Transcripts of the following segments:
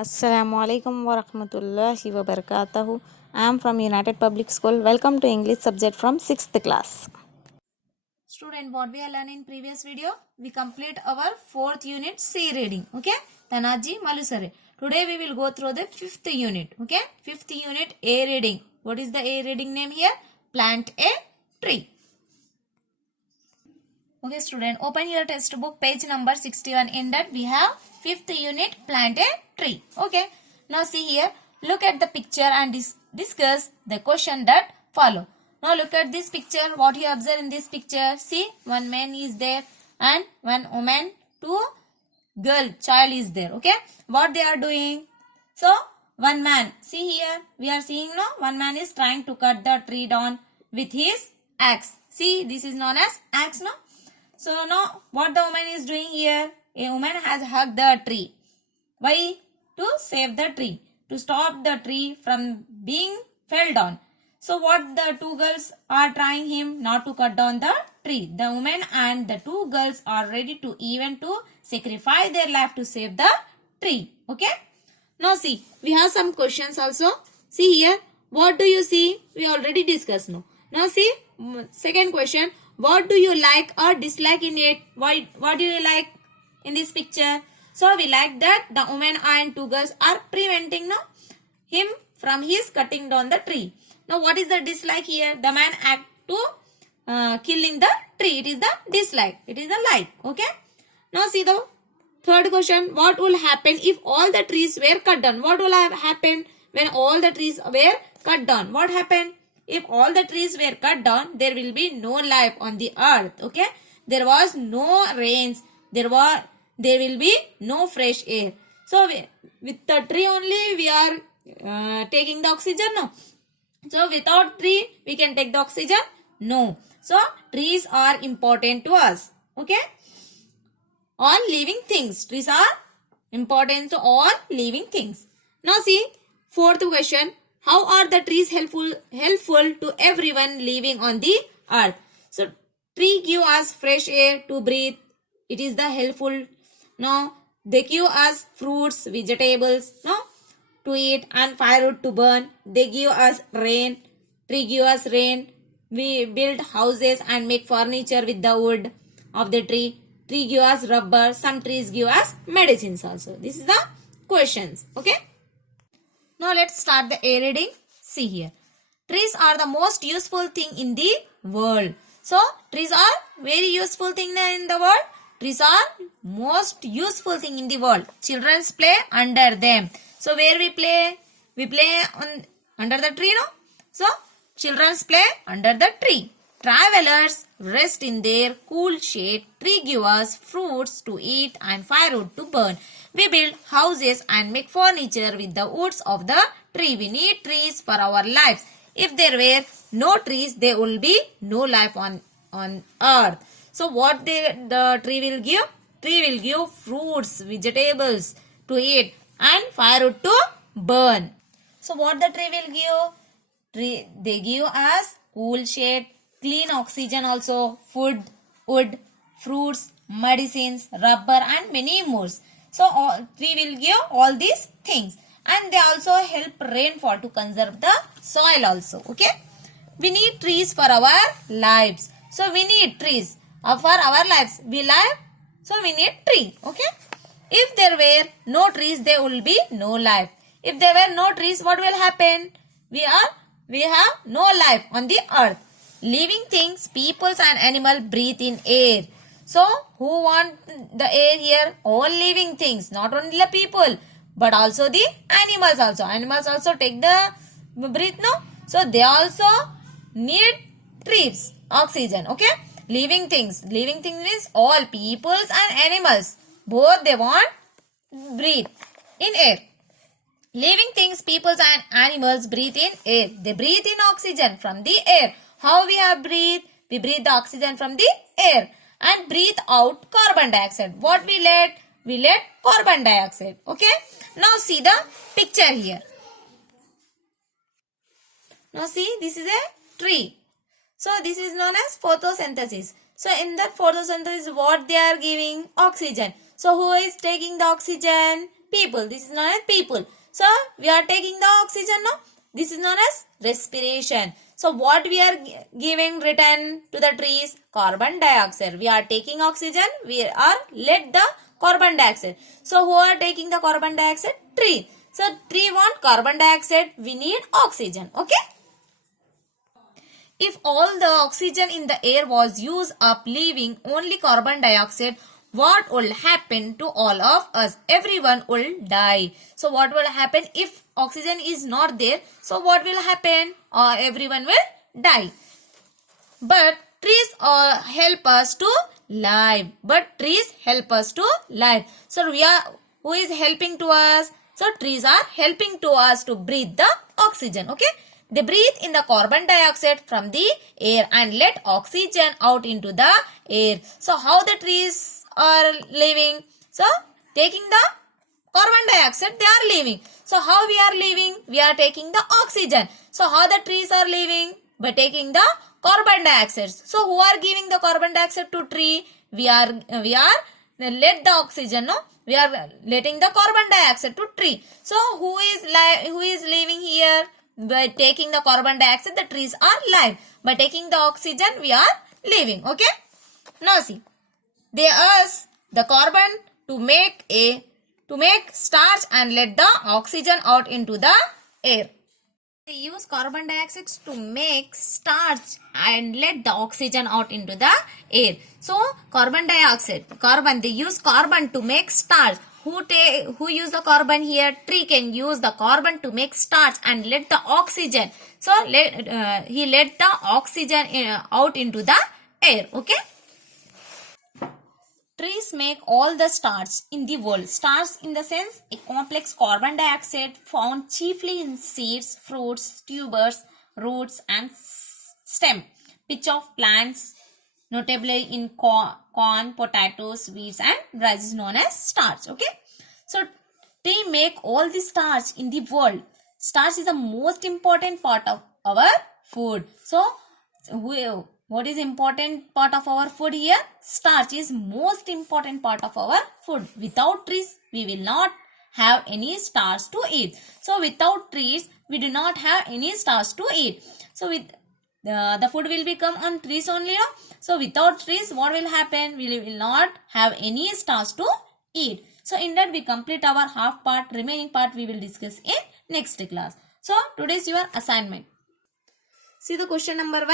Assalamualaikum warahmatullahi wabarakatuh. I am from United Public School. Welcome to English subject from 6th class. Student, what we are learning in previous video, we complete our 4th unit C reading. Okay, Tanaji Malusare. Today we will go through the 5th unit. Okay, 5th unit A reading. What is the A reading name here? Plant a tree. Okay, student, open your textbook, page number 61. In that we have 5th unit, plant a tree. Okay, now see here, look at the picture and discuss the question that follow. Now look at this picture, what you observe in this picture. See, one man is there and one woman, two child is there. Okay, what they are doing? So one man, see here, we are seeing no, one man is trying to cut the tree down with his axe. See, this is known as axe, no? So now what the woman is doing here? A woman has hugged the tree. Why? To save the tree. To stop the tree from being fell down. So what the two girls are trying him not to cut down the tree. The woman and the two girls are ready to even to sacrifice their life to save the tree. Okay. Now see, we have some questions also. See here. What do you see? We already discussed now. Now see, second question. What do you like or dislike in it? What do you like in this picture? So we like that the woman and two girls are preventing him from his cutting down the tree. Now what is the dislike here? The man act to killing the tree. It is the dislike. It is the like. Okay. Now see the third question. What will happen if all the trees were cut down? What will have happened when all the trees were cut down? What happened? If all the trees were cut down, there will be no life on the earth. Okay. There was no rains. There will be no fresh air. So with the tree only we are taking the oxygen. No. So without tree we can take the oxygen. No. So trees are important to us. Okay. All living things. Trees are important to all living things. Now see, fourth question. How are the trees helpful to everyone living on the earth? So tree give us fresh air to breathe. It is the helpful. No, they give us fruits, vegetables, no, to eat and firewood to burn. They give us rain. Tree give us rain. We build houses and make furniture with the wood of the tree. Tree give us rubber. Some trees give us medicines also. This is the questions. Okay. Now let's start the A reading. See here. Trees are the most useful thing in the world. So trees are very useful thing in the world. Trees are most useful thing in the world. Children play under them. So where we play? We play under the tree, no? So children play under the tree. Travelers rest in their cool shade. Tree give us fruits to eat and firewood to burn. We build houses and make furniture with the woods of the tree. We need trees for our lives. If there were no trees, there will be no life on earth. So what the tree will give? Tree will give fruits, vegetables to eat and firewood to burn. So what the tree will give? They give us cool shade, clean oxygen also, food, wood, fruits, medicines, rubber and many more. So tree will give all these things and they also help rainfall to conserve the soil also. Okay. We need trees for our lives. So we need trees for our lives. We live. So we need tree. Okay. If there were no trees, there will be no life. If there were no trees, what will happen? We have no life on the earth. Living things, peoples and animals breathe in air. So, who want the air here? All living things, not only the people, but also the animals also. Animals also take the breath, no? So, they also need trees, oxygen, okay? Living things means all peoples and animals. Both they want breathe in air. Living things, peoples and animals breathe in air. They breathe in oxygen from the air. How we have breathe? We breathe the oxygen from the air. And breathe out carbon dioxide. What we let? We let carbon dioxide. Okay. Now see the picture here. Now see, this is a tree. So this is known as photosynthesis. So in that photosynthesis, what they are giving? Oxygen. So who is taking the oxygen? people. This is known as people. So we are taking the oxygen now. This is known as respiration. So what we are giving return to the trees? Carbon dioxide. We are taking oxygen. We are let the carbon dioxide. So who are taking the carbon dioxide? Tree. So tree want carbon dioxide. We need oxygen. Okay. If all the oxygen in the air was used up, leaving only carbon dioxide, what will happen to all of us? Everyone will die. So what will happen if oxygen is not there? So what will happen? Everyone will die. But trees help us to live. So who is helping to us? So trees are helping to us to breathe the oxygen. Okay. They breathe in the carbon dioxide from the air and let oxygen out into the air. So how the trees are living? So taking the carbon dioxide, they are living. So how we are living? We are taking the oxygen. So how the trees are living? By taking the carbon dioxide. So who are giving the carbon dioxide to tree? We are let the oxygen. No, we are letting the carbon dioxide to tree. So who is living here? By taking the carbon dioxide, the trees are live. By taking the oxygen, we are living. Okay. Now see, they ask the carbon to make starch and let the oxygen out into the air. They use carbon dioxide to make starch and let the oxygen out into the air. So they use carbon to make starch. Who use the carbon here? Tree can use the carbon to make starch and let the oxygen. So he let the oxygen out into the air. Okay. Trees make all the starch in the world. Starch in the sense a complex carbon dioxide found chiefly in seeds, fruits, tubers, roots and stem, pitch of plants, notably in corn, potatoes, wheat and rice is known as starch. Okay. So they make all the starch in the world. Starch is the most important part of our food. So what is important part of our food here? Starch is most important part of our food. Without trees, we will not have any starch to eat. So without trees, we do not have any starch to eat. So with the food will become on trees only. No? So without trees, what will happen? We will not have any starch to eat. So in that we complete our half part. Remaining part we will discuss in next class. So today's your assignment. See the question number 1.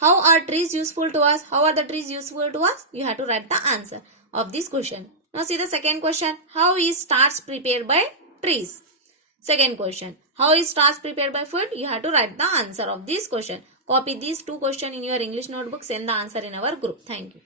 How are trees useful to us? How are the trees useful to us? You have to write the answer of this question. Now see the second question. How is starch prepared by trees? Second question. How is starch prepared by food? You have to write the answer of this question. Copy these two questions in your English notebook. Send the answer in our group. Thank you.